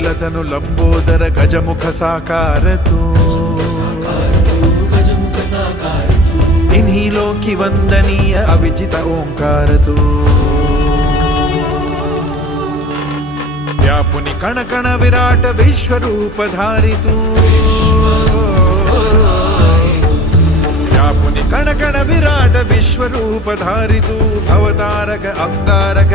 ತುಂದಿಲತನು ಲಂಬೋದರ ಗಜಮುಖ ಸಾಕಾರತು ಲೋಕಿ ವಂದನೀಯ ಅವಿಚಿತ ಓಂಕಾರತು ವ್ಯಾಪುನಿ ಕಣ ಕಣ ವಿರಾಟ ವಿಶ್ವರೂಪಧಾರಿತು ವ್ಯಾಪುನಿ ಕಣ ಕಣ ವಿರಾಟ ವಿಶ್ವರೂಪಧಾರಿತು ಭವತಾರಕ ಅಂಗಾರಕ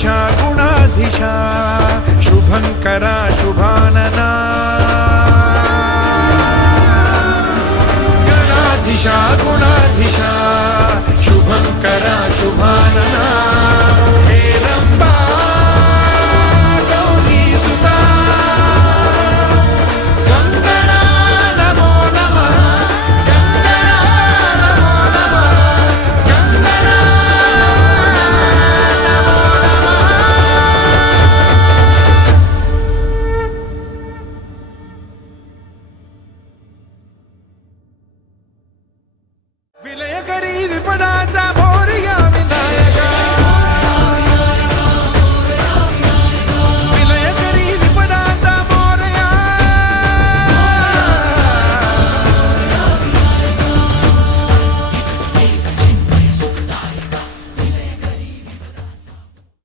गणाधीशा गुणाधीशा शुभङ्करा शुभानना गणाधीशा गुणाधीशा शुभङ्करा शुभानना Open eyes